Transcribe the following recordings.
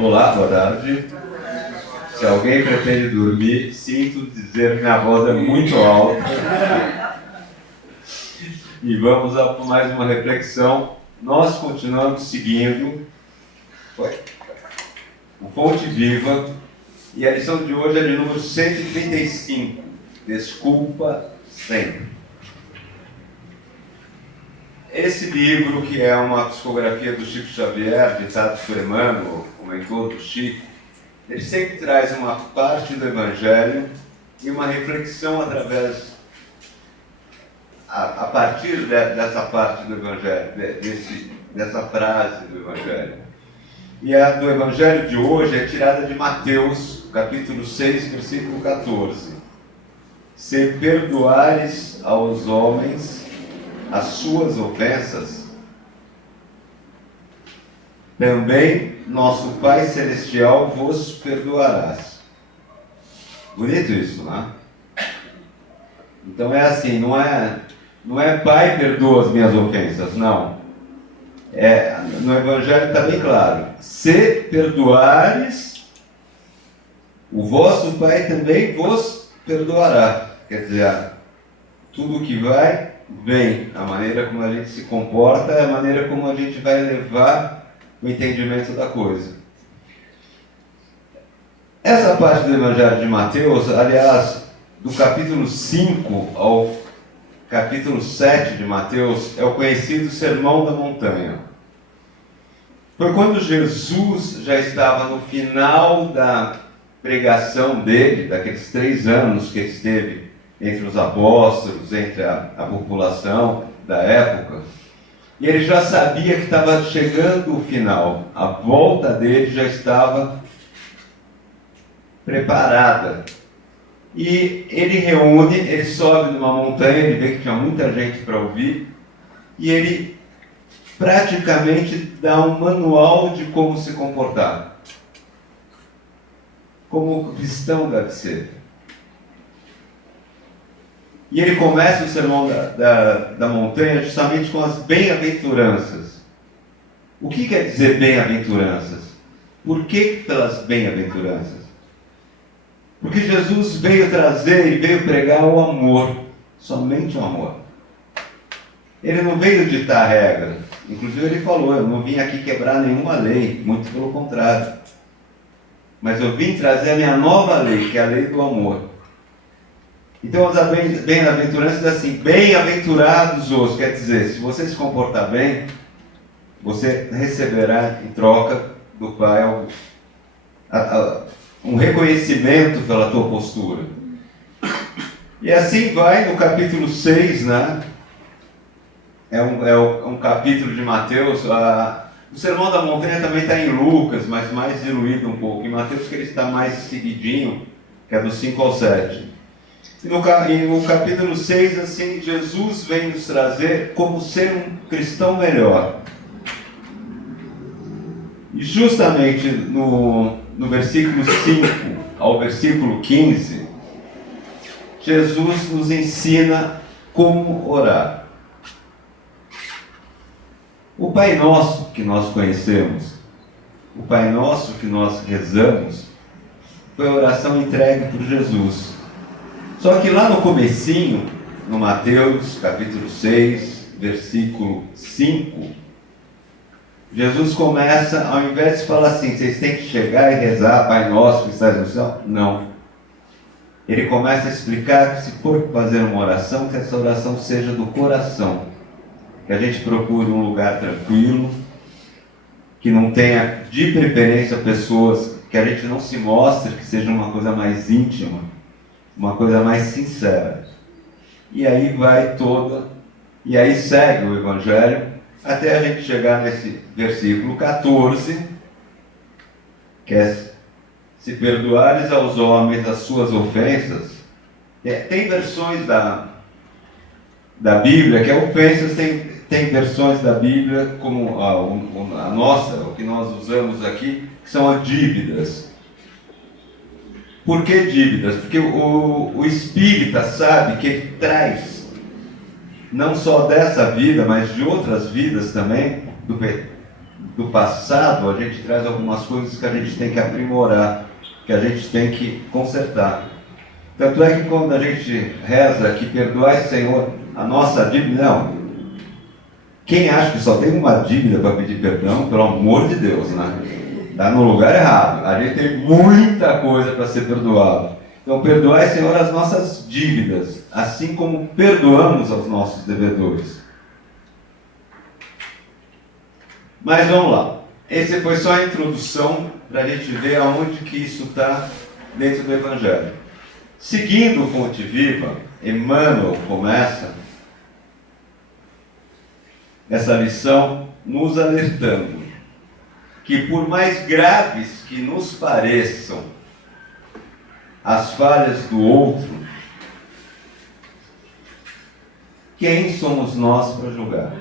Olá, boa tarde. Se alguém pretende dormir, sinto dizer que minha voz é muito alta. E vamos a mais uma reflexão. Nós continuamos seguindo o Fonte Viva, e a lição de hoje é de número 135. Desculpa sempre. Esse livro, que é uma psicografia do Chico Xavier, ditado por Emmanuel, o mentor do Chico, ele sempre traz uma parte do Evangelho e uma reflexão através, a partir dessa parte do Evangelho, dessa frase do Evangelho. E a do Evangelho de hoje é tirada de Mateus, capítulo 6, versículo 14. Se perdoares aos homens as suas ofensas, também nosso Pai Celestial vos perdoarás. Bonito isso, né? Então é assim, não é Pai, perdoa as minhas ofensas, não. No Evangelho está bem claro. Se perdoares, o vosso Pai também vos perdoará. Quer dizer, tudo que vai, vem. A maneira como a gente se comporta é a maneira como a gente vai levar o entendimento da coisa. Essa parte do Evangelho de Mateus, aliás, do capítulo 5 ao capítulo 7 de Mateus, é o conhecido Sermão da Montanha. Foi quando Jesus já estava no final da pregação dele, daqueles 3 anos que ele esteve entre os apóstolos, entre a população da época, e ele já sabia que estava chegando o final. A volta dele já estava preparada. E ele sobe numa montanha, ele vê que tinha muita gente para ouvir, e ele praticamente dá um manual de como se comportar. Como o cristão deve ser. E ele começa o sermão da montanha justamente com as bem-aventuranças. O que quer dizer bem-aventuranças? Por que pelas bem-aventuranças? Porque Jesus veio trazer e veio pregar o amor, somente o amor. Ele não veio ditar regra. Inclusive ele falou, eu não vim aqui quebrar nenhuma lei, muito pelo contrário. Mas eu vim trazer a minha nova lei, que é a lei do amor. Então as bem-aventuranças é assim, bem-aventurados os, quer dizer, se você se comportar bem, você receberá em troca do Pai um reconhecimento pela tua postura. E assim vai no capítulo 6, né? É um capítulo de Mateus. O Sermão da Montanha também está em Lucas, mas mais diluído um pouco. Em Mateus que ele está mais seguidinho, que é do 5 ao 7. E no capítulo 6, assim, Jesus vem nos trazer como ser um cristão melhor. E justamente no versículo 5 ao versículo 15, Jesus nos ensina como orar. O Pai Nosso que nós conhecemos, o Pai Nosso que nós rezamos, foi a oração entregue por Jesus. Só que lá no comecinho, no Mateus, capítulo 6, versículo 5, Jesus começa, ao invés de falar assim, vocês têm que chegar e rezar, Pai Nosso que estás no céu, não. Ele começa a explicar que se for fazer uma oração, que essa oração seja do coração. Que a gente procure um lugar tranquilo, que não tenha, de preferência, pessoas, que a gente não se mostre, que seja uma coisa mais íntima, uma coisa mais sincera. E aí e aí segue o Evangelho, até a gente chegar nesse versículo 14, que é, se perdoares aos homens as suas ofensas. Tem versões da Bíblia que é ofensas, tem versões da Bíblia, como a nossa, o que nós usamos aqui, que são as dívidas. Por que dívidas? Porque o espírita sabe que ele traz, não só dessa vida, mas de outras vidas também, do passado, a gente traz algumas coisas que a gente tem que aprimorar, que a gente tem que consertar. Tanto é que quando a gente reza que perdoai, Senhor, a nossa dívida, não. Quem acha que só tem uma dívida para pedir perdão, pelo amor de Deus, né? Está no lugar errado. A gente tem muita coisa para ser perdoado. Então, perdoai, Senhor, as nossas dívidas, assim como perdoamos aos nossos devedores. Mas vamos lá. Esse foi só a introdução para a gente ver aonde que isso está dentro do Evangelho. Seguindo Fonte Viva, Emmanuel começa essa lição nos alertando que, por mais graves que nos pareçam as falhas do outro, quem somos nós para julgar?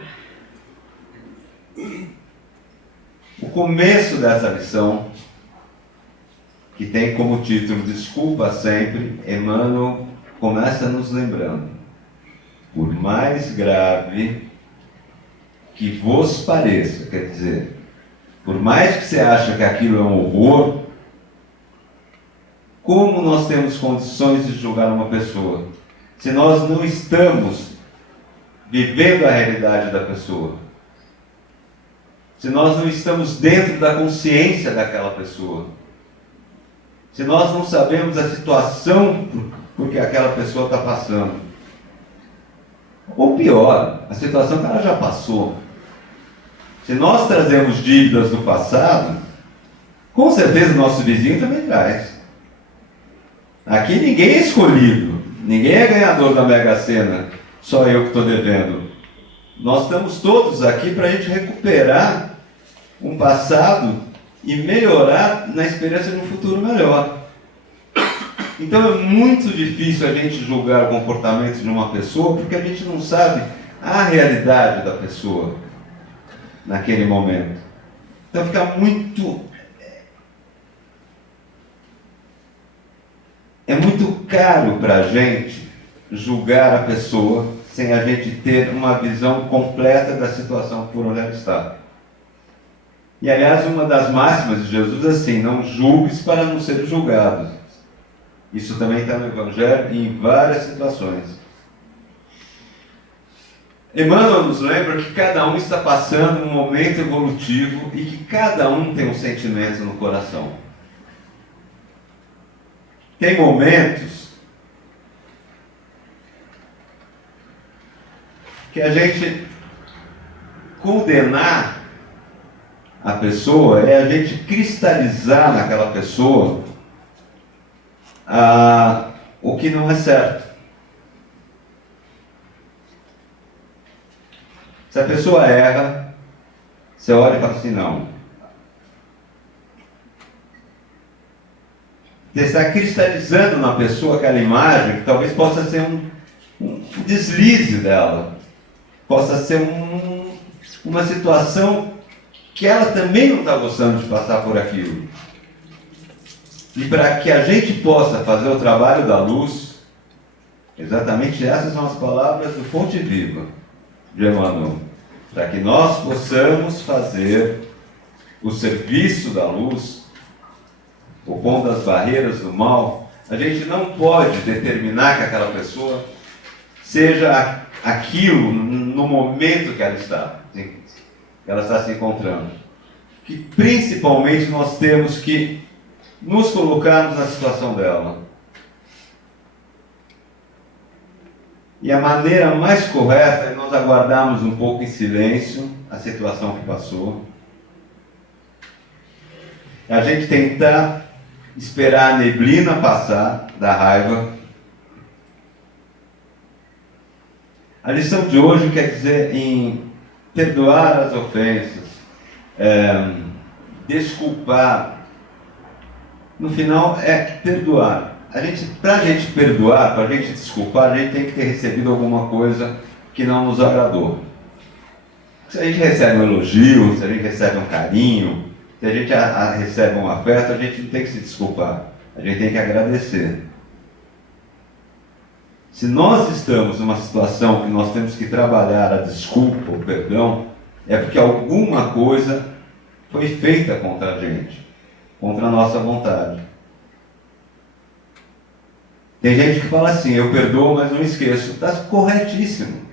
O começo dessa lição, que tem como título Desculpa Sempre, Emmanuel começa nos lembrando: por mais grave que vos pareça, quer dizer, por mais que você ache que aquilo é um horror, como nós temos condições de julgar uma pessoa, se nós não estamos vivendo a realidade da pessoa, se nós não estamos dentro da consciência daquela pessoa, se nós não sabemos a situação por que aquela pessoa está passando, ou pior, a situação que ela já passou. Se nós trazemos dívidas do passado, com certeza o nosso vizinho também traz. Aqui ninguém é escolhido, ninguém é ganhador da Mega Sena, só eu que estou devendo. Nós estamos todos aqui para a gente recuperar um passado e melhorar na esperança de um futuro melhor. Então é muito difícil a gente julgar o comportamento de uma pessoa porque a gente não sabe a realidade da pessoa naquele momento. Então fica muito... É muito caro para a gente julgar a pessoa sem a gente ter uma visão completa da situação por onde ela está. E aliás, uma das máximas de Jesus é assim: não julgues para não ser julgado. Isso também está no Evangelho em várias situações. Emmanuel nos lembra que cada um está passando um momento evolutivo e que cada um tem um sentimento no coração. Tem momentos que a gente condenar a pessoa é a gente cristalizar naquela pessoa o que não é certo. Se a pessoa erra, você olha e fala assim: não. Você está cristalizando na pessoa aquela imagem que talvez possa ser um deslize dela, possa ser uma situação que ela também não está gostando de passar por aquilo. E para que a gente possa fazer o trabalho da luz, exatamente essas são as palavras do Fonte Viva de Emmanuel, para que nós possamos fazer o serviço da luz, opondo as barreiras do mal, a gente não pode determinar que aquela pessoa seja aquilo no momento que ela está se encontrando. Que principalmente nós temos que nos colocarmos na situação dela. E a maneira mais correta é nós aguardarmos um pouco em silêncio a situação que passou. É a gente tentar esperar a neblina passar da raiva. A lição de hoje quer dizer em perdoar as ofensas, desculpar. No final é perdoar. Para a gente perdoar, para a gente desculpar, a gente tem que ter recebido alguma coisa que não nos agradou. Se a gente recebe um elogio, se a gente recebe um carinho, se a gente recebe um afeto, a gente não tem que se desculpar, a gente tem que agradecer. Se nós estamos numa situação que nós temos que trabalhar a desculpa, o perdão, é porque alguma coisa foi feita contra a gente, contra a nossa vontade. Tem gente que fala assim, eu perdoo, mas não esqueço. Está corretíssimo.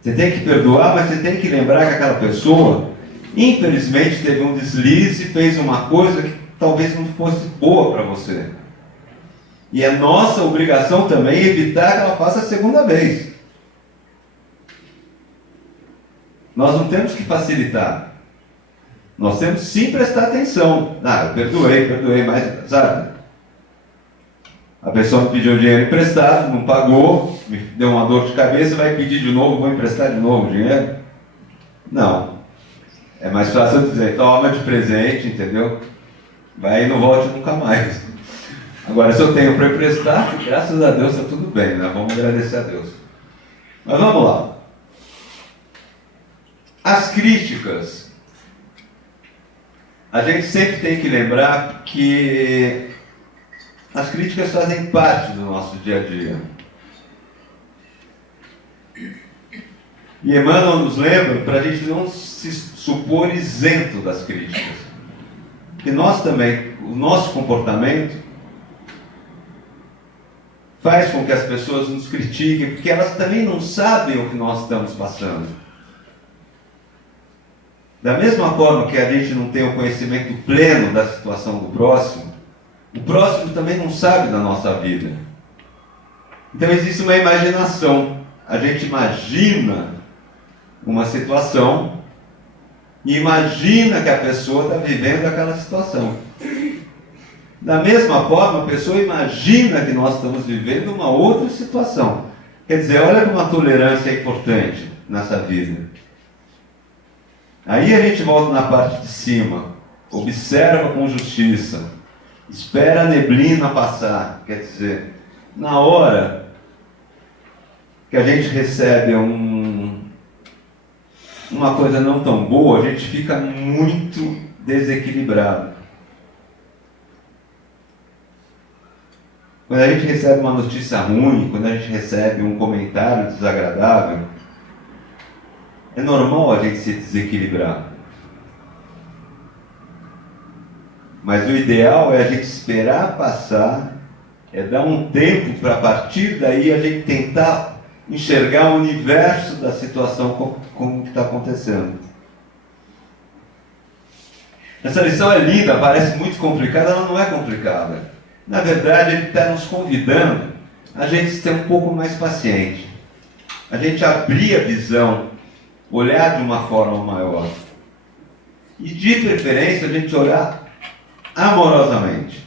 Você tem que perdoar, mas você tem que lembrar que aquela pessoa, infelizmente, teve um deslize, fez uma coisa que talvez não fosse boa para você. E é nossa obrigação também evitar que ela faça a segunda vez. Nós não temos que facilitar. Nós temos sim prestar atenção. Eu perdoei, mas, sabe? A pessoa me pediu dinheiro emprestado, não pagou, me deu uma dor de cabeça, vai pedir de novo, vou emprestar de novo o dinheiro? Não. É mais fácil eu dizer, toma de presente, entendeu? Vai e não volte nunca mais. Agora, se eu tenho para emprestar, graças a Deus está tudo bem, né? Vamos agradecer a Deus. Mas vamos lá. As críticas. A gente sempre tem que lembrar que as críticas fazem parte do nosso dia a dia. E Emmanuel nos lembra para a gente não se supor isento das críticas. Que nós também, o nosso comportamento faz com que as pessoas nos critiquem, porque elas também não sabem o que nós estamos passando. Da mesma forma que a gente não tem o conhecimento pleno da situação do próximo, o próximo também não sabe da nossa vida. Então existe uma imaginação. A gente imagina uma situação e imagina que a pessoa está vivendo aquela situação. Da mesma forma, a pessoa imagina que nós estamos vivendo uma outra situação. Quer dizer, olha como a tolerância é importante nessa vida. Aí a gente volta na parte de cima, observa com justiça, espera a neblina passar. Quer dizer, na hora que a gente recebe uma coisa não tão boa, a gente fica muito desequilibrado. Quando a gente recebe uma notícia ruim, quando a gente recebe um comentário desagradável, é normal a gente se desequilibrar. Mas o ideal é a gente esperar passar, é dar um tempo para a partir daí a gente tentar enxergar o universo da situação como que está acontecendo. Essa lição é linda, parece muito complicada, ela não é complicada. Na verdade, ele está nos convidando a gente ser um pouco mais paciente. A gente abrir a visão, olhar de uma forma maior. E de preferência, a gente olhar amorosamente.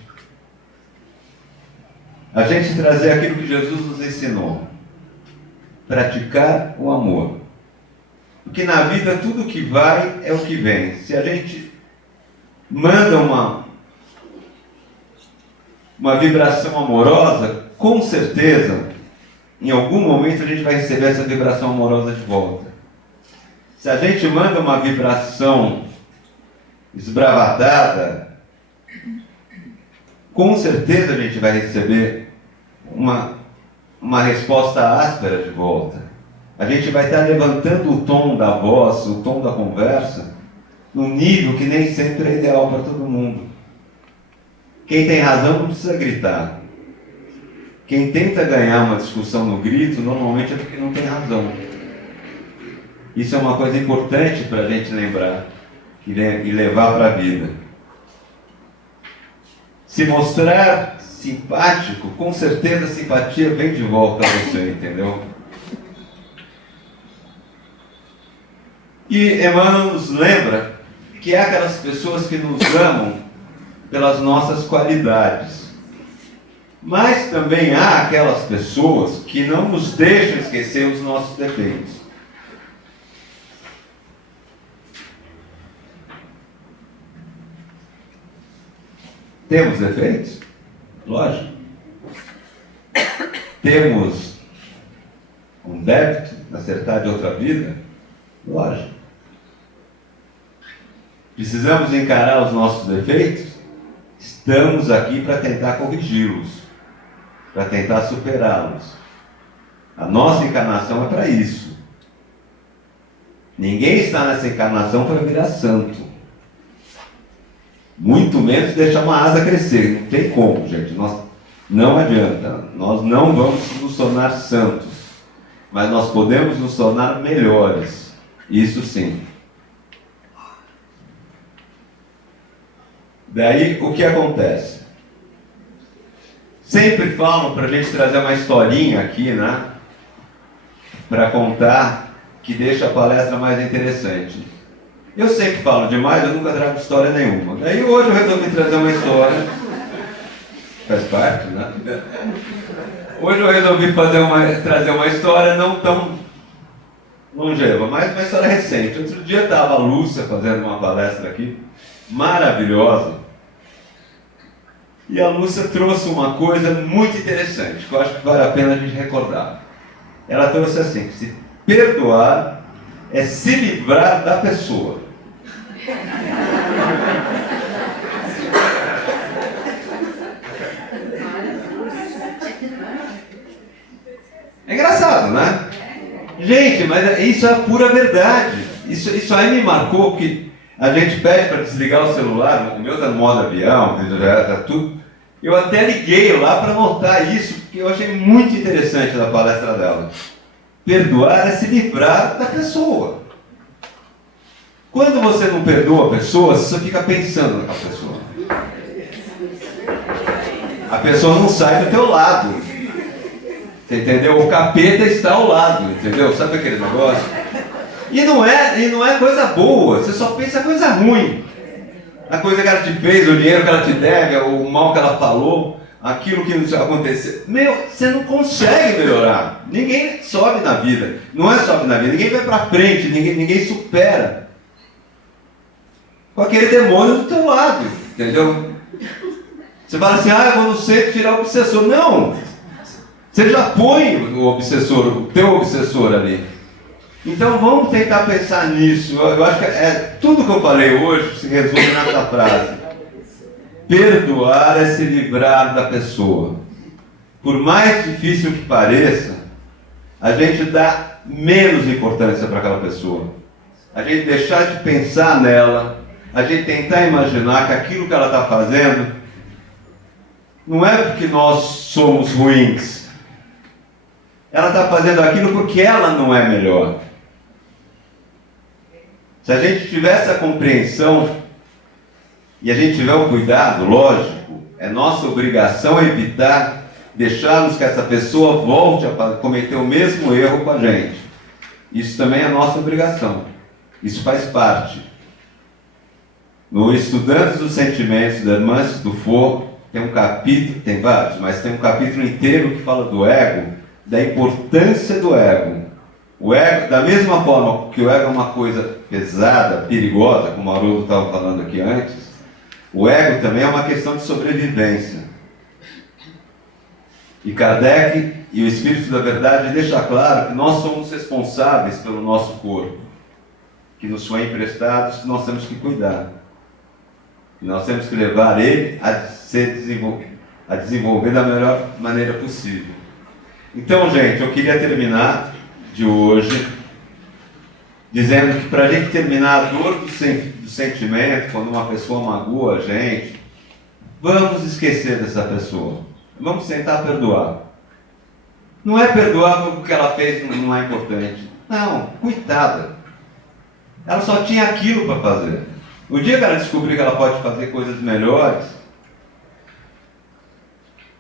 A gente trazer aquilo que Jesus nos ensinou. Praticar o amor. Porque na vida tudo que vai é o que vem. Se a gente manda uma vibração amorosa, com certeza, em algum momento a gente vai receber essa vibração amorosa de volta. Se a gente manda uma vibração esbravadada, com certeza a gente vai receber uma resposta áspera de volta. A gente vai estar levantando o tom da voz, o tom da conversa, num nível que nem sempre é ideal para todo mundo. Quem tem razão não precisa gritar. Quem tenta ganhar uma discussão no grito, normalmente é porque não tem razão. Isso é uma coisa importante para a gente lembrar e levar para a vida. Se mostrar simpático, com certeza a simpatia vem de volta a você, entendeu? E Emmanuel nos lembra que há aquelas pessoas que nos amam pelas nossas qualidades. Mas também há aquelas pessoas que não nos deixam esquecer os nossos defeitos. Temos defeitos? Lógico. Temos um débito, acertar de outra vida? Lógico. Precisamos encarar os nossos defeitos? Estamos aqui para tentar corrigi-los, para tentar superá-los. A nossa encarnação é para isso. Ninguém está nessa encarnação para virar santo. Muito menos deixar uma asa crescer. Não tem como, gente. Não adianta. Nós não vamos nos tornar santos. Mas nós podemos nos tornar melhores. Isso sim. Daí, o que acontece? Sempre falam para a gente trazer uma historinha aqui, né? Para contar, que deixa a palestra mais interessante. Eu sempre falo demais, eu nunca trago história nenhuma. Daí hoje eu resolvi trazer uma história. Faz parte, né? Hoje eu resolvi trazer uma história não tão longeva, mas uma história recente. Outro dia estava a Lúcia fazendo uma palestra aqui, maravilhosa. E a Lúcia trouxe uma coisa muito interessante, que eu acho que vale a pena a gente recordar. Ela trouxe assim, que se perdoar é se livrar da pessoa. É engraçado, né? Gente, mas isso é a pura verdade. Isso aí me marcou, que a gente pede para desligar o celular, o meu está no modo avião, já está tudo. Eu até liguei lá para notar isso, porque eu achei muito interessante na palestra dela. Perdoar é se livrar da pessoa. Quando você não perdoa a pessoa, você só fica pensando naquela pessoa. A pessoa não sai do teu lado. Você entendeu? O capeta está ao lado, entendeu? Sabe aquele negócio? E não é coisa boa, você só pensa coisa ruim. A coisa que ela te fez, o dinheiro que ela te deve, o mal que ela falou, aquilo que não aconteceu. Você não consegue melhorar. Ninguém sobe na vida. Não é sobe na vida, ninguém vai pra frente, ninguém supera. Com aquele demônio do teu lado, entendeu? Você fala assim, eu vou no centro tirar o obsessor. Não! Você já põe o teu obsessor ali. Então vamos tentar pensar nisso. Eu acho que tudo que eu falei hoje se resume nessa frase. Perdoar é se livrar da pessoa. Por mais difícil que pareça, a gente dá menos importância para aquela pessoa. A gente deixar de pensar nela, a gente tentar imaginar que aquilo que ela está fazendo não é porque nós somos ruins. Ela está fazendo aquilo porque ela não é melhor. Se a gente tiver essa compreensão e a gente tiver o cuidado, lógico, é nossa obrigação evitar deixarmos que essa pessoa volte a cometer o mesmo erro com a gente. Isso também é nossa obrigação. Isso faz parte. No Estudantes dos Sentimentos, da Hermance Dufour, tem um capítulo, tem vários, mas tem um capítulo inteiro que fala do ego, da importância do ego. O ego, da mesma forma que o ego é uma coisa pesada, perigosa, como o Haroldo estava falando aqui antes, o ego também é uma questão de sobrevivência. E Kardec e o Espírito da Verdade deixa claro que nós somos responsáveis pelo nosso corpo, que nos foi emprestado, que nós temos que cuidar. Que nós temos que levar ele a desenvolver da melhor maneira possível. Então, gente, eu queria terminar de hoje dizendo que para a gente terminar a dor do sentimento, quando uma pessoa magoa a gente, vamos esquecer dessa pessoa. Vamos tentar perdoar. Não é perdoar porque o que ela fez não é importante. Não, coitada. Ela só tinha aquilo para fazer. O dia que ela descobrir que ela pode fazer coisas melhores,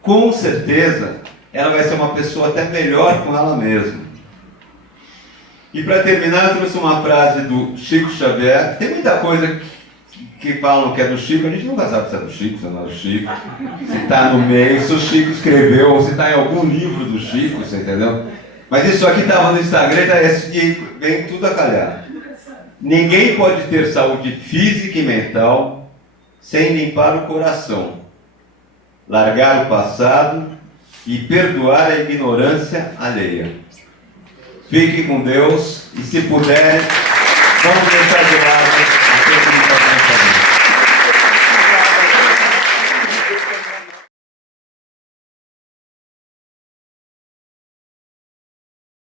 com certeza ela vai ser uma pessoa até melhor com ela mesma. E para terminar, eu trouxe uma frase do Chico Xavier. Tem muita coisa que falam que é do Chico, a gente nunca sabe se é do Chico, se não é do Chico, se está no meio, se o Chico escreveu, ou se está em algum livro do Chico, você entendeu? Mas isso aqui estava no Instagram e vem tudo a calhar. Ninguém pode ter saúde física e mental sem limpar o coração, largar o passado e perdoar a ignorância alheia. Fiquem com Deus e, se puderem, vamos deixar de lado